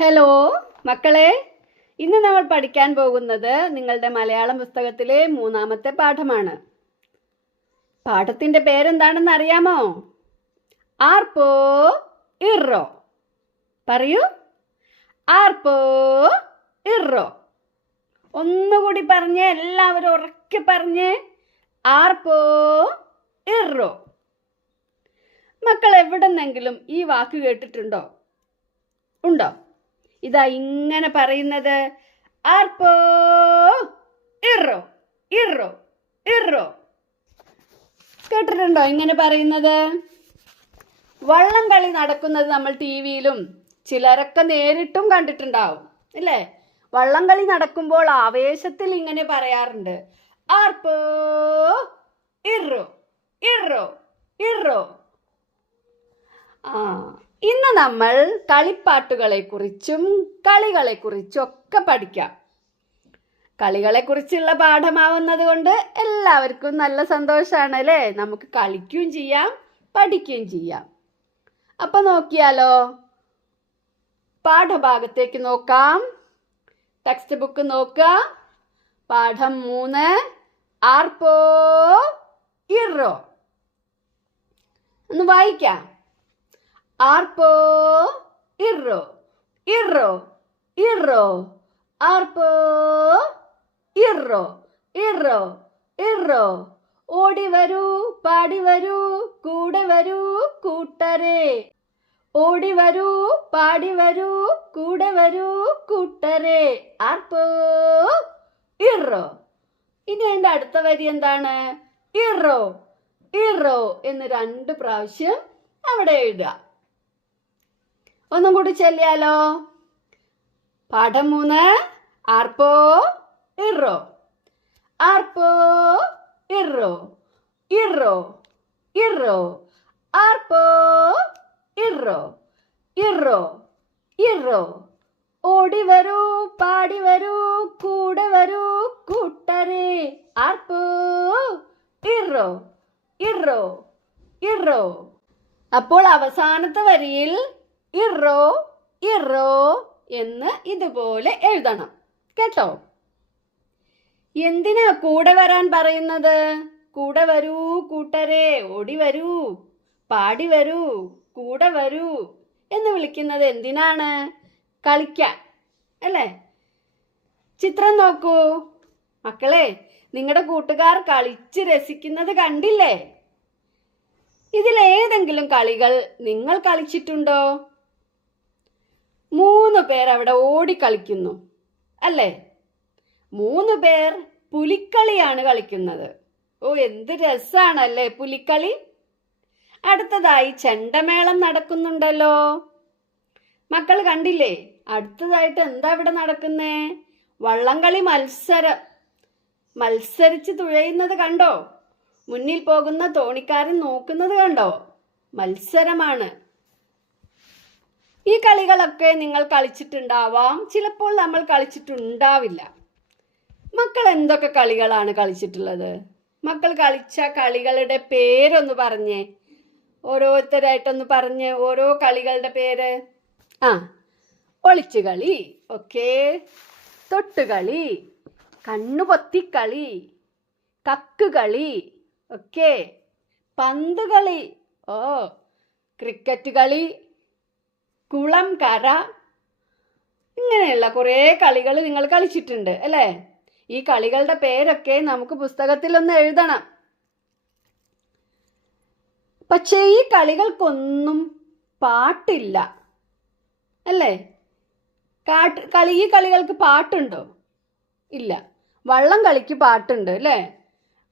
Hello മക്കളെ, ഇന്ന് നമ്മൾ പഠിക്കാൻ പോകുന്നത് നിങ്ങളുടെ മലയാളം പുസ്തകത്തിലെ 3-ാമത്തെ പാഠമാണ്. പാഠത്തിന്റെ പേരെന്താണെന്ന് അറിയാമോ? ആർപ്പോ ഇറോ. പറയൂ, ആർപ്പോ ഇറോ. ഒന്നുകൂടി പറഞ്ഞേ, എല്ലാവരും ഉറക്കെ പറഞ്ഞേ, ആർപ്പോ ഇറോ. മക്കൾ എവിടെന്നെങ്കിലും ഈ വാക്ക് കേട്ടിട്ടുണ്ടോ? ഉണ്ടോ? ഇതാ ഇങ്ങനെ പറയുന്നത്, ആർപ്പോ ഇറോ ഇറോ ഇറോ. കേട്ടിട്ടുണ്ടോ ഇങ്ങനെ പറയുന്നത്? വള്ളം കളി നടക്കുന്നത് നമ്മൾ ടിവിയിലും ചിലരൊക്കെ നേരിട്ടും കണ്ടിട്ടുണ്ടാവും അല്ലേ? വള്ളം കളി നടക്കുമ്പോൾ ആവേശത്തിൽ ഇങ്ങനെ പറയാറുണ്ട്, ആർപ്പോ ഇറോ ഇറോ ഇറോ. ഇന്ന് നമ്മൾ കളിപ്പാട്ടുകളെ കുറിച്ചും കളികളെ കുറിച്ചും ഒക്കെ പഠിക്കാം. കളികളെ കുറിച്ചുള്ള പാഠമാവുന്നത് കൊണ്ട് എല്ലാവർക്കും നല്ല സന്തോഷമാണ് അല്ലേ? നമുക്ക് കളിക്കുകയും ചെയ്യാം, പഠിക്കുകയും ചെയ്യാം. അപ്പൊ നോക്കിയാലോ, പാഠഭാഗത്തേക്ക് നോക്കാം. ടെക്സ്റ്റ് ബുക്ക് നോക്കുക. പാഠം 3, ആർപ്പോ ഇറോ. ഒന്ന് വായിക്കാം. ആർപ്പോ ഇറോ ഇറോ ഇറോ. ആർപ്പോ ഇറോ ഇറോ ഇറോ. ഓടി വരൂ, പാടി വരൂ, കൂടെ വരൂ കൂട്ടരെ. ഓടി വരൂ, പാടി വരൂ, കൂടെ വരൂ കൂട്ടരെ. ആർപ്പോ ഇറോ. ഇനി അതിന്റെ അടുത്ത വരി എന്താണ്? ഇറോ ഇറോ എന്ന് 2 പ്രാവശ്യം അവിടെ എഴുതുക. ഒന്നും കൂടി ചൊല്ലിയാലോ? പാഠം 3, ആർപ്പോ ഇറോ. ആർപ്പോ ഇറോ ഇറോ ഇറോ. ആർപ്പോ ഇറോ ഇറോ ഇറോ. ഓടി വരൂ, പാടി വരൂ, കൂടെ വരൂ കൂട്ടരെ. ആർപ്പോ ഇറോ ഇറോ ഇറോ. അപ്പോൾ അവസാനത്തെ വരിയിൽ ഇറോ ഇറോ എന്ന് ഇതുപോലെ എഴുതണം കേട്ടോ. എന്തിനാ കൂടെ വരാൻ പറയുന്നത്? കൂടെ വരൂ കൂട്ടരെ, ഓടി വരൂ, പാടി വരൂ, കൂടെ വരൂ എന്ന് വിളിക്കുന്നത് എന്തിനാണ്? കളിക്കാൻ അല്ലേ? ചിത്രം നോക്കൂ മക്കളെ, നിങ്ങളുടെ കൂട്ടുകാർ കളിച്ച് രസിക്കുന്നത് കണ്ടില്ലേ? ഇതിലേതെങ്കിലും കളികൾ നിങ്ങൾ കളിച്ചിട്ടുണ്ടോ? 3 പേർ അവിടെ ഓടി കളിക്കുന്നു അല്ലേ? 3 പേർ പുലിക്കളിയാണ് കളിക്കുന്നത്. ഓ, എന്ത് രസാണല്ലേ പുലിക്കളി. അടുത്തതായി ചെണ്ടമേളം നടക്കുന്നുണ്ടല്ലോ. മക്കൾ കണ്ടില്ലേ? അടുത്തതായിട്ട് എന്താ ഇവിടെ നടക്കുന്നേ? വള്ളംകളി മത്സരിച്ച് തുഴയുന്നത് കണ്ടോ? മുന്നിൽ പോകുന്ന തോണിക്കാരൻ നോക്കുന്നത് കണ്ടോ? മത്സരമാണ്. ഈ കളികളൊക്കെ നിങ്ങൾ കളിച്ചിട്ടുണ്ടാവാം, ചിലപ്പോൾ നമ്മൾ കളിച്ചിട്ടുണ്ടാവില്ല. മക്കൾ എന്തൊക്കെ കളികളാണ് കളിച്ചിട്ടുള്ളത്? മക്കൾ കളിച്ച കളികളുടെ പേരൊന്ന് പറഞ്ഞേ, ഓരോരുത്തരായിട്ടൊന്ന് പറഞ്ഞ് ഓരോ കളികളുടെ പേര്. ഒളിച്ചുകളി, ഓക്കേ. തൊട്ടുകളി, കണ്ണുപൊത്തിക്കളി, കക്കുകളി, ഓക്കേ. പന്തുകളി, ക്രിക്കറ്റ് കളി, കുളം കര, ഇങ്ങനെയുള്ള കുറേ കളികൾ നിങ്ങൾ കളിച്ചിട്ടുണ്ട് അല്ലേ? ഈ കളികളുടെ പേരൊക്കെ നമുക്ക് പുസ്തകത്തിൽ ഒന്ന് എഴുതണം. പക്ഷേ ഈ കളികൾക്കൊന്നും പാട്ടില്ല അല്ലേ? ഈ കളികൾക്ക് പാട്ടുണ്ടോ? ഇല്ല. വള്ളം കളിക്ക് പാട്ടുണ്ട് അല്ലേ?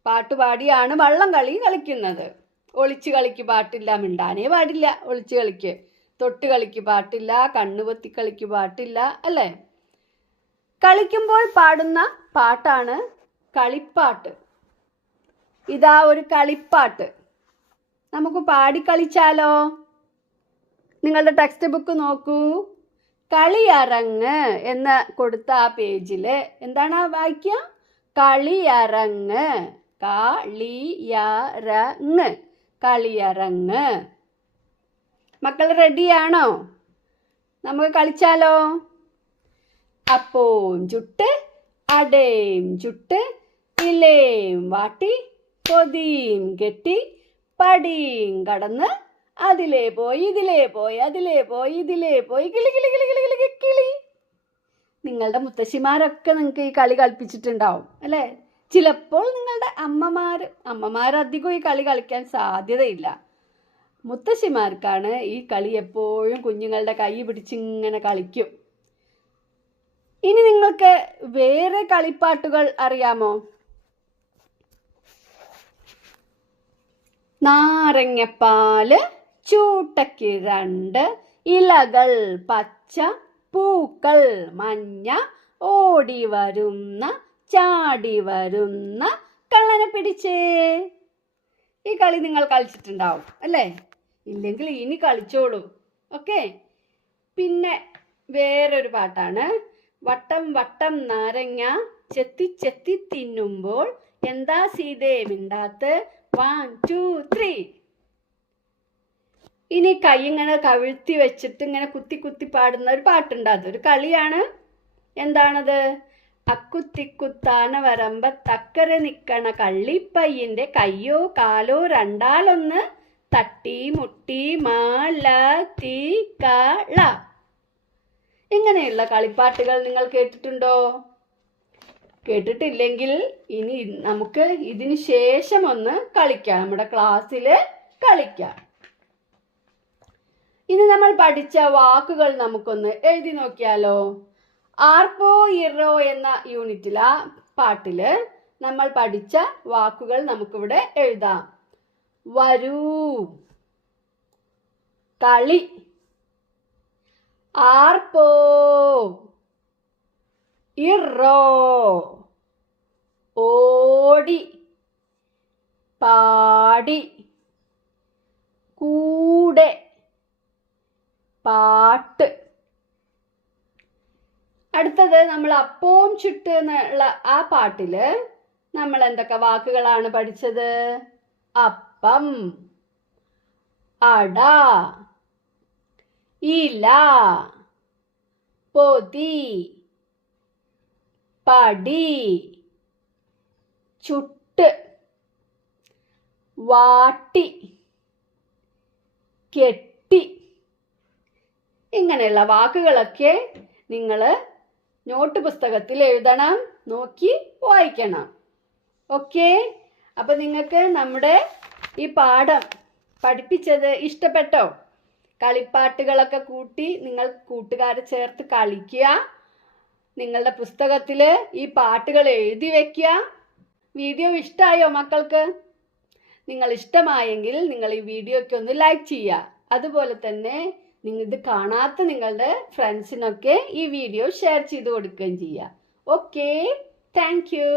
പാട്ടുപാടിയാണ് വള്ളം കളി കളിക്കുന്നത്. ഒളിച്ചു കളിക്ക് പാട്ടില്ല, മിണ്ടാനേ പാടില്ല ഒളിച്ചു കളിക്ക്. തൊട്ട് കളിക്ക് പാട്ടില്ല, കണ്ണുപൊത്തി കളിക്ക് പാട്ടില്ല അല്ലേ? കളിക്കുമ്പോൾ പാടുന്ന പാട്ടാണ് കളിപ്പാട്ട്. ഇതാ ഒരു കളിപ്പാട്ട്. നമുക്ക് പാടിക്കളിച്ചാലോ? നിങ്ങളുടെ ടെക്സ്റ്റ് ബുക്ക് നോക്കൂ. കളിയരങ്ങ് എന്ന് കൊടുത്ത ആ പേജില് എന്താണ് വായിക്കുക? കളിയരങ്ങ്, കളിയരങ്ങ്, കളിയരങ്ങ്. മക്കൾ റെഡിയാണോ? നമുക്ക് കളിച്ചാലോ? അപ്പവും ചുട്ട് അടയും ചുട്ട് ഇലയും വാട്ടി പൊതിയും കെട്ടി പടിയും കടന്ന് അതിലേ പോയി ഇതിലേ പോയി അതിലേ പോയി ഇതിലേ പോയി കിളി കിളി കിളി കിളി കിളി കിളി. നിങ്ങളുടെ മുത്തശ്ശിമാരൊക്കെ നിങ്ങൾക്ക് ഈ കളി കളിപ്പിച്ചിട്ടുണ്ടാവും അല്ലേ? ചിലപ്പോൾ നിങ്ങളുടെ അമ്മമാർ അധികം ഈ കളി കളിക്കാൻ സാധ്യതയില്ല. മുത്തശ്ശിമാർക്കാണ് ഈ കളി എപ്പോഴും കുഞ്ഞുങ്ങളുടെ കൈ പിടിച്ചിങ്ങനെ കളിക്കും. ഇനി നിങ്ങൾക്ക് വേറെ കളിപ്പാട്ടുകൾ അറിയാമോ? നാരങ്ങപ്പാല് ചൂട്ടയ്ക്ക് 2, ഇലകൾ പച്ച, പൂക്കൾ മഞ്ഞ, ഓടി വരുന്ന ചാടി വരുന്ന കള്ളനെ പിടിച്ചേ. ഈ കളി നിങ്ങൾ കളിച്ചിട്ടുണ്ടാവും അല്ലേ? ഇല്ലെങ്കിൽ ഇനി കളിച്ചോളൂ. ഓക്കെ. പിന്നെ വേറൊരു പാട്ടാണ്. വട്ടം വട്ടം നാരങ്ങ ചെത്തി ചെത്തി തിന്നുമ്പോൾ എന്താ സീതേ മിണ്ടാത്ത് 1 2 3. ഇനി കൈ ഇങ്ങനെ കവിഴ്ത്തി വെച്ചിട്ട് ഇങ്ങനെ കുത്തി കുത്തി പാടുന്ന ഒരു പാട്ടുണ്ട്. അതൊരു കളിയാണ്. എന്താണത്? അക്കുത്തിക്കുത്താന വരമ്പത്തക്കര നിക്കണ കള്ളിപ്പയ്യന്റെ കയ്യോ കാലോ രണ്ടാലൊന്ന് തട്ടി മുട്ടി മാലത്തി കള. ഇങ്ങനെയുള്ള കളിപ്പാട്ടുകൾ നിങ്ങൾ കേട്ടിട്ടുണ്ടോ? കേട്ടിട്ടില്ലെങ്കിൽ ഇനി നമുക്ക് ഇതിന് ശേഷം ഒന്ന് കളിക്കാം. നമ്മുടെ ക്ലാസ്സിൽ കളിക്കാം. ഇനി നമ്മൾ പഠിച്ച വാക്കുകൾ നമുക്കൊന്ന് എഴുതി നോക്കിയാലോ? ആർപ്പോ ഇറോ എന്ന യൂണിറ്റിൽ ആ പാട്ടില് നമ്മൾ പഠിച്ച വാക്കുകൾ നമുക്കിവിടെ എഴുതാം. വരൂ, കളി, ആർപ്പോ, ഇറോ, ഓടി, പാടി, കൂടെ, പാട്ട്. അടുത്തത് നമ്മൾ അപ്പവും ചുട്ട് എന്നുള്ള ആ പാട്ടില് നമ്മൾ എന്തൊക്കെ വാക്കുകളാണ് പഠിച്ചത്? അപ്പം, അട, ഇല, പൊതി, പടി, ചുട്ട്, വാട്ടി, കെട്ടി. ഇങ്ങനെയുള്ള വാക്കുകളൊക്കെ നിങ്ങൾ നോട്ട് പുസ്തകത്തിൽ എഴുതണം, നോക്കി വായിക്കണം. ഓക്കെ. അപ്പൊ നിങ്ങൾക്ക് നമ്മുടെ ഈ പാഠം പഠിപ്പിച്ചത് ഇഷ്ടപ്പെട്ടോ? കളിപ്പാട്ടുകളൊക്കെ കൂട്ടി നിങ്ങൾ കൂട്ടുകാരെ ചേർത്ത് കളിക്കുക. നിങ്ങളുടെ പുസ്തകത്തിൽ ഈ പാട്ടുകൾ എഴുതി വെക്കുക. വീഡിയോ ഇഷ്ടമായോ മക്കൾക്ക്? നിങ്ങൾ ഇഷ്ടമായെങ്കിൽ നിങ്ങൾ ഈ വീഡിയോയ്ക്ക് ഒന്ന് ലൈക്ക് ചെയ്യുക. അതുപോലെ തന്നെ ഇത് കാണാത്ത നിങ്ങളുടെ ഫ്രണ്ട്സിനൊക്കെ ഈ വീഡിയോ ഷെയർ ചെയ്ത് കൊടുക്കുകയും ചെയ്യുക. ഓക്കെ. Thank you.